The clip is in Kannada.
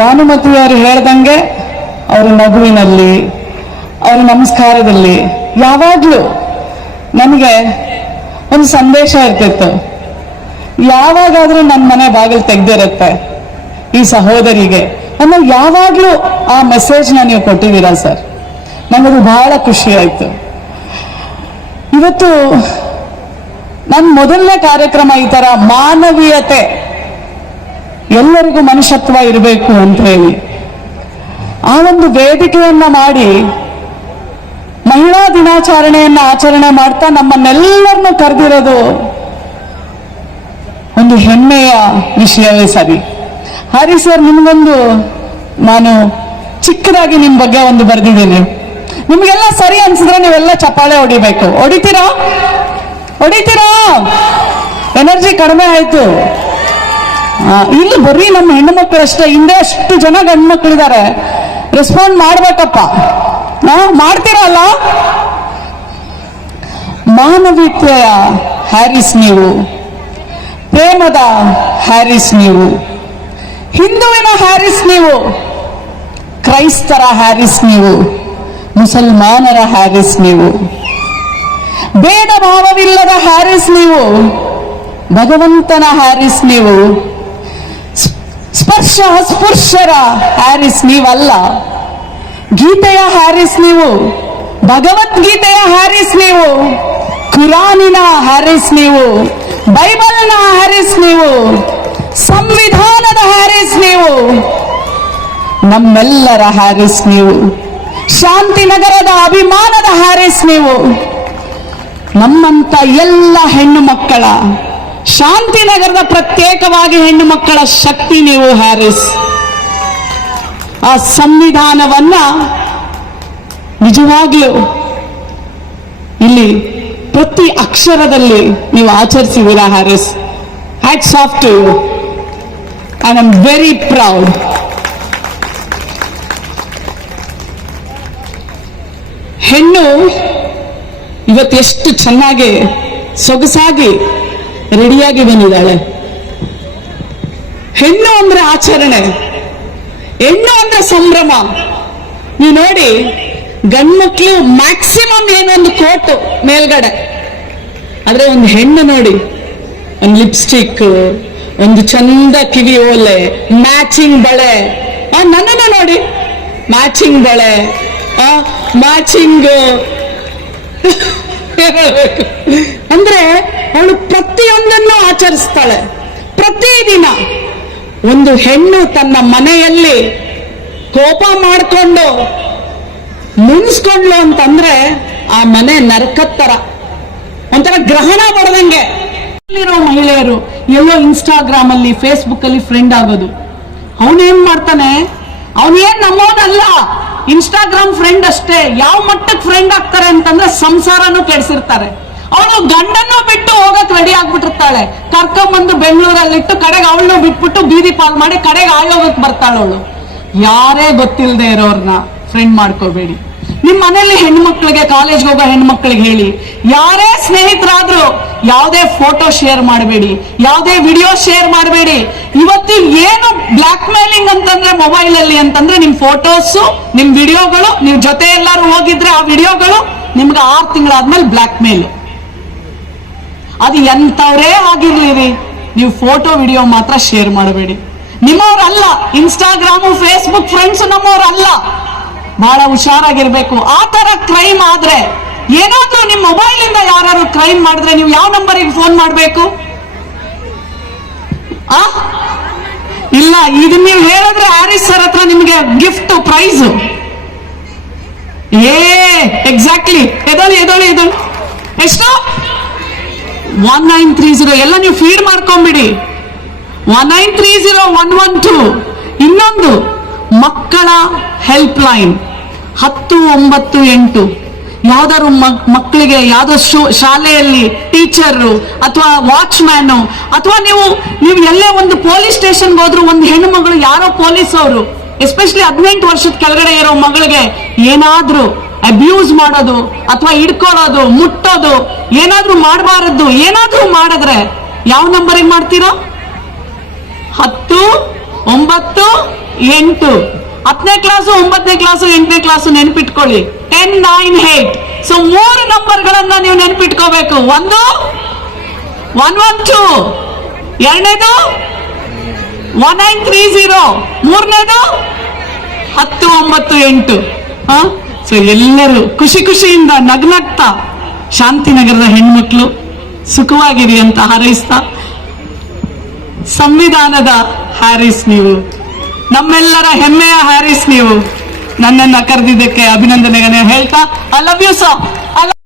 ಭಾನುಮತಿಯವರು ಹೇಳ್ದಂಗೆ ಅವರ ನಗುವಿನಲ್ಲಿ, ಅವರ ನಮಸ್ಕಾರದಲ್ಲಿ ಯಾವಾಗಲೂ ನನಗೆ ಒಂದು ಸಂದೇಶ ಇರ್ತಿತ್ತು. ಯಾವಾಗಾದ್ರೂ ನನ್ನ ಮನೆ ಬಾಗಿಲು ತೆಗ್ದಿರುತ್ತೆ ಈ ಸಹೋದರಿಗೆ ಅನ್ನೋ ಯಾವಾಗ್ಲೂ ಆ ಮೆಸೇಜ್ನ ನೀವು ಕೊಟ್ಟಿದ್ದೀರಾ ಸರ್. ನನಗದು ಬಹಳ ಖುಷಿ ಆಯ್ತು. ಇವತ್ತು ನನ್ನ ಮೊದಲನೇ ಕಾರ್ಯಕ್ರಮ ಈ ತರ ಮಾನವೀಯತೆ, ಎಲ್ಲರಿಗೂ ಮನುಷ್ಯತ್ವ ಇರಬೇಕು ಅಂತ ಹೇಳಿ ಆ ಒಂದು ವೇದಿಕೆಯನ್ನ ಮಾಡಿ ಮಹಿಳಾ ದಿನಾಚರಣೆಯನ್ನ ಆಚರಣೆ ಮಾಡ್ತಾ ನಮ್ಮನ್ನೆಲ್ಲರನ್ನು ಕರೆದಿರೋದು ಒಂದು ಹೆಮ್ಮೆಯ ವಿಷಯವೇ ಸರಿ. ಹರಿ ಸರ್, ನಿಮ್ಗೊಂದು ನಾನು ಚಿಕ್ಕದಾಗಿ ನಿಮ್ ಬಗ್ಗೆ ಒಂದು ಬರೆದಿದ್ದೀನಿ. ನಿಮ್ಗೆಲ್ಲ ಸರಿ ಅನ್ಸಿದ್ರೆ ನೀವೆಲ್ಲ ಚಪ್ಪಾಳೆ ಹೊಡಿಬೇಕು. ಹೊಡಿತೀರಾ? ಎನರ್ಜಿ ಕಡಿಮೆ ಆಯ್ತು. ಇಲ್ಲಿ ಬರೀ ನಮ್ಮ ಹೆಣ್ಣು ಮಕ್ಕಳು ಅಷ್ಟೇ, ಹಿಂದೆ ಅಷ್ಟು ಜನ ಗಂಡು ಮಕ್ಕಳಿದ್ದಾರೆ. ರೆಸ್ಪಾಂಡ್ ಮಾಡ್ಬೇಕಪ್ಪ. ಮಾಡ್ತೀರಲ್ಲ? ಮಾನವೀಯತೆಯ ಹ್ಯಾರಿಸ್ ನೀವು, ಪ್ರೇಮದ ಹ್ಯಾರಿಸ್ ನೀವು, ಹಿಂದುವಿನ ಹ್ಯಾರಿಸ್ ನೀವು, ಕ್ರೈಸ್ತರ ಹ್ಯಾರಿಸ್ ನೀವು, ಮುಸಲ್ಮಾನರ ಹ್ಯಾರಿಸ್ ನೀವು, ಭೇದ ಭಾವವಿಲ್ಲದ ಹ್ಯಾರಿಸ್ ನೀವು, ಭಗವಂತನ ಹ್ಯಾರಿಸ್ ನೀವು, ಸ್ಪರ್ಶ ಸ್ಪರ್ಶರ ಹ್ಯಾರಿಸ್ ನೀವಲ್ಲ, ಗೀತೆಯ ಹ್ಯಾರಿಸ್ ನೀವು, ಭಗವದ್ಗೀತೆಯ ಹ್ಯಾರಿಸ್ ನೀವು, ಕುರಾನಿನ ಹ್ಯಾರಿಸ್ ನೀವು, ಬೈಬಲ್ನ ಹ್ಯಾರಿಸ್ ನೀವು, ಸಂವಿಧಾನದ ಹ್ಯಾರಿಸ್ ನೀವು, ನಮ್ಮೆಲ್ಲರ ಹ್ಯಾರಿಸ್ ನೀವು, ಶಾಂತಿನಗರದ ಅಭಿಮಾನದ ಹ್ಯಾರಿಸ್ ನೀವು, ನಮ್ಮಂತ ಎಲ್ಲ ಹೆಣ್ಣು ಮಕ್ಕಳ, ಶಾಂತಿನಗರದ ಪ್ರತ್ಯೇಕವಾಗಿ ಹೆಣ್ಣು ಮಕ್ಕಳ ಶಕ್ತಿ ನೀವು ಹ್ಯಾರಿಸ್. ಆ ಸಂವಿಧಾನವನ್ನ ನಿಜವಾಗ್ಲೂ ಇಲ್ಲಿ ಪ್ರತಿ ಅಕ್ಷರದಲ್ಲಿ ನೀವು ಆಚರಿಸಿದ್ದೀರಾ ಹ್ಯಾರಿಸ್. Hats off to you and I am very proud. ಹೆಣ್ಣು ಇವತ್ತೆಷ್ಟು ಚೆನ್ನಾಗಿ ಸೊಗಸಾಗಿ ರೆಡಿಯಾಗಿ ಬಂದಿದ್ದಾಳೆ. ಹೆಣ್ಣು ಅಂದ್ರೆ ಆಚರಣೆ, ಹೆಣ್ಣು ಅಂದ್ರೆ ಸಂಭ್ರಮ. ನೀವು ನೋಡಿ, ಗಂಡ್ಮಕ್ಳು ಮ್ಯಾಕ್ಸಿಮಮ್ ಏನೊಂದು ಕೋಟು ಮೇಲ್ಗಡೆ, ಆದ್ರೆ ಒಂದು ಹೆಣ್ಣು ನೋಡಿ, ಒಂದು ಲಿಪ್ಸ್ಟಿಕ್, ಒಂದು ಚಂದ ಕಿವಿ ಓಲೆ, ಮ್ಯಾಚಿಂಗ್ ಬಳೆ. ನನ್ನನ್ನು ನೋಡಿ, ಮ್ಯಾಚಿಂಗ್ ಬಳೆ, ಮ್ಯಾಚಿಂಗ್ ಅಂದ್ರೆ ಅವಳು ಪ್ರತಿಯೊಂದನ್ನು ಆಚರಿಸ್ತಾಳೆ. ಪ್ರತಿದಿನ ಒಂದು ಹೆಣ್ಣು ತನ್ನ ಮನೆಯಲ್ಲಿ ಕೋಪ ಮಾಡಿಕೊಂಡು ಮುನ್ಸ್ಕೊಂಡ್ಲು ಅಂತಂದ್ರೆ ಆ ಮನೆ ನರಕತ್ತರ, ಒಂಥರ ಗ್ರಹಣ ಬಡದಂಗೆ. ಇಲ್ಲಿರೋ ಮಹಿಳೆಯರು ಎಲ್ಲೋ ಇನ್ಸ್ಟಾಗ್ರಾಮ್ ಅಲ್ಲಿ, ಫೇಸ್ಬುಕ್ ಅಲ್ಲಿ ಫ್ರೆಂಡ್ ಆಗೋದು. ಅವನೇನ್ ಮಾಡ್ತಾನೆ, ಅವನೇನ್ ನಮ್ಮವನಲ್ಲ, ಇನ್ಸ್ಟಾಗ್ರಾಮ್ ಫ್ರೆಂಡ್ ಅಷ್ಟೇ. ಯಾವ ಮಟ್ಟಕ್ಕೆ ಫ್ರೆಂಡ್ ಆಗ್ತಾರೆ ಅಂತಂದ್ರೆ ಸಂಸಾರನೂ ಕೆಡಿಸಿರ್ತಾರೆ. ಅವಳು ಗಂಡನ್ನು ಬಿಟ್ಟು ಹೋಗಕ್ ರೆಡಿ ಆಗ್ಬಿಟ್ಟಿರ್ತಾಳೆ. ಕರ್ಕೊಂಬಂದು ಬೆಂಗಳೂರಲ್ಲಿಟ್ಟು ಕಡೆಗೆ ಅವಳನ್ನು ಬಿಟ್ಬಿಟ್ಟು ಬೀದಿ ಪಾಲ್ ಮಾಡಿ ಕಡೆಗೆ ಆಯೋಗಕ್ಕೆ ಬರ್ತಾಳೆ ಅವಳು. ಯಾರೇ ಗೊತ್ತಿಲ್ಲದೆ ಇರೋರ್ನ ಫ್ರೆಂಡ್ ಮಾಡ್ಕೋಬೇಡಿ. ನಿಮ್ ಮನೇಲಿ ಹೆಣ್ಮಕ್ಳಿಗೆ, ಕಾಲೇಜ್ಗೆ ಹೋಗೋ ಹೆಣ್ಮಕ್ಳಿಗೆ ಹೇಳಿ, ಯಾರೇ ಸ್ನೇಹಿತರಾದ್ರೂ ಯಾವುದೇ ಫೋಟೋ ಶೇರ್ ಮಾಡಬೇಡಿ, ಯಾವುದೇ ವಿಡಿಯೋ ಶೇರ್ ಮಾಡಬೇಡಿ. ಇವತ್ತು ಏನು ಬ್ಲಾಕ್ ಮೇಲಿಂಗ್ ಅಂತಂದ್ರೆ ಮೊಬೈಲ್ ಅಲ್ಲಿ ಅಂತಂದ್ರೆ ನಿಮ್ ಫೋಟೋಸ್, ನಿಮ್ ವಿಡಿಯೋಗಳು, ನೀವು ಜೊತೆ ಎಲ್ಲಾರು ಹೋಗಿದ್ರೆ ಆ ವಿಡಿಯೋಗಳು ನಿಮ್ಗೆ 6 ತಿಂಗಳಾದ್ಮೇಲೆ ಬ್ಲಾಕ್ ಮೇಲ್. ಅದು ಎಂತವ್ರೇ ಆಗಿರ್ಲಿ, ನೀವು ಫೋಟೋ ವಿಡಿಯೋ ಮಾತ್ರ ಶೇರ್ ಮಾಡಬೇಡಿ. ನಿಮ್ಮವ್ರಲ್ಲ, ಇನ್ಸ್ಟಾಗ್ರಾಮು ಫೇಸ್ಬುಕ್ ಫ್ರೆಂಡ್ಸ್ ನಮ್ಮವ್ರಲ್ಲ. ಬಹಳ ಹುಷಾರಾಗಿರ್ಬೇಕು. ಆ ತರ ಕ್ರೈಮ್ ಆದ್ರೆ, ಏನಾದ್ರೂ ನಿಮ್ ಮೊಬೈಲ್ ಇಂದ ಯಾರು ಕ್ರೈಮ್ ಮಾಡಿದ್ರೆ ನೀವು ಯಾವ ನಂಬರಿಗೆ ಫೋನ್ ಮಾಡ್ಬೇಕು? ಇಲ್ಲ, ಇದು ನೀವು ಹೇಳಿದ್ರೆ ಹ್ಯಾರಿಸ್ ಸರ್ ಹತ್ರ ನಿಮ್ಗೆ ಗಿಫ್ಟ್ ಪ್ರೈಸ್. ಎಕ್ಸಾಕ್ಟ್ಲಿ. ಎದೋಳಿ ಎಷ್ಟು? 1930 ಎಲ್ಲ ನೀವು ಫೀಡ್ ಮಾಡ್ಕೊಂಬಿಡಿ. 1930-112. ಇನ್ನೊಂದು ಮಕ್ಕಳ ಹೆಲ್ಪ್ ಲೈನ್ 1098. ಯಾವ್ದಾದ್ರು ಮಕ್ಕಳಿಗೆ ಯಾವ್ದೋ ಶಾಲೆಯಲ್ಲಿ ಟೀಚರು ಅಥವಾ ವಾಚ್ಮ್ಯಾನು ಅಥವಾ ನೀವು ಎಲ್ಲೇ ಒಂದು ಪೊಲೀಸ್ ಸ್ಟೇಷನ್ಗೆ ಹೋದ್ರು ಒಂದು ಹೆಣ್ಣು ಮಗಳು, ಯಾರೋ ಪೊಲೀಸ್ ಅವರು ಎಸ್ಪೆಷಲಿ 18 ವರ್ಷದ ಕೆಳಗಡೆ ಇರೋ ಮಗಳಿಗೆ ಏನಾದ್ರೂ ಅಬ್ಯೂಸ್ ಮಾಡೋದು ಅಥವಾ ಹಿಡ್ಕೊಳ್ಳೋದು, ಮುಟ್ಟೋದು, ಏನಾದ್ರೂ ಮಾಡಬಾರದು, ಏನಾದ್ರೂ ಮಾಡಿದ್ರೆ ಯಾವ ನಂಬರಿಗೆ ಮಾಡ್ತೀರೋ? 1098. 8. 10ನೇ ಕ್ಲಾಸು 9ನೇ ಕ್ಲಾಸು 8ನೇ ಕ್ಲಾಸು ನೆನ್ಪಿಟ್ಕೊಳ್ಳಿ. 10, 9, 8. ಸೊ 3 ನಂಬರ್ಗಳನ್ನ ನೀವು ನೆನ್ಪಿಟ್ಕೋಬೇಕು. ಒಂದು 112, ಎರಡನೇದು 1930, ಮೂರನೇದು 10, 9, 8. ಸೊ ಎಲ್ಲರೂ ಖುಷಿ ಖುಷಿಯಿಂದ ನಗ್ನಗ್ತಾ ಶಾಂತಿನಗರದ ಹೆಣ್ಮಕ್ಳು ಸುಖವಾಗಿರಿ ಅಂತ ಹಾರೈಸ್ತಾ, ಸಂವಿಧಾನದ ಹ್ಯಾರಿಸ್ ನೀವು, ನಮ್ಮೆಲ್ಲರ ಹೆಮ್ಮೆಯ ಹ್ಯಾರಿಸ್ ನೀವು, ನನ್ನನ್ನ ಕರೆದಿದ್ದಕ್ಕೆ ಅಭಿನಂದನೆಗಳನ್ನ ಹೇಳ್ತಾ, ಐ ಲವ್ ಯು ಸರ್.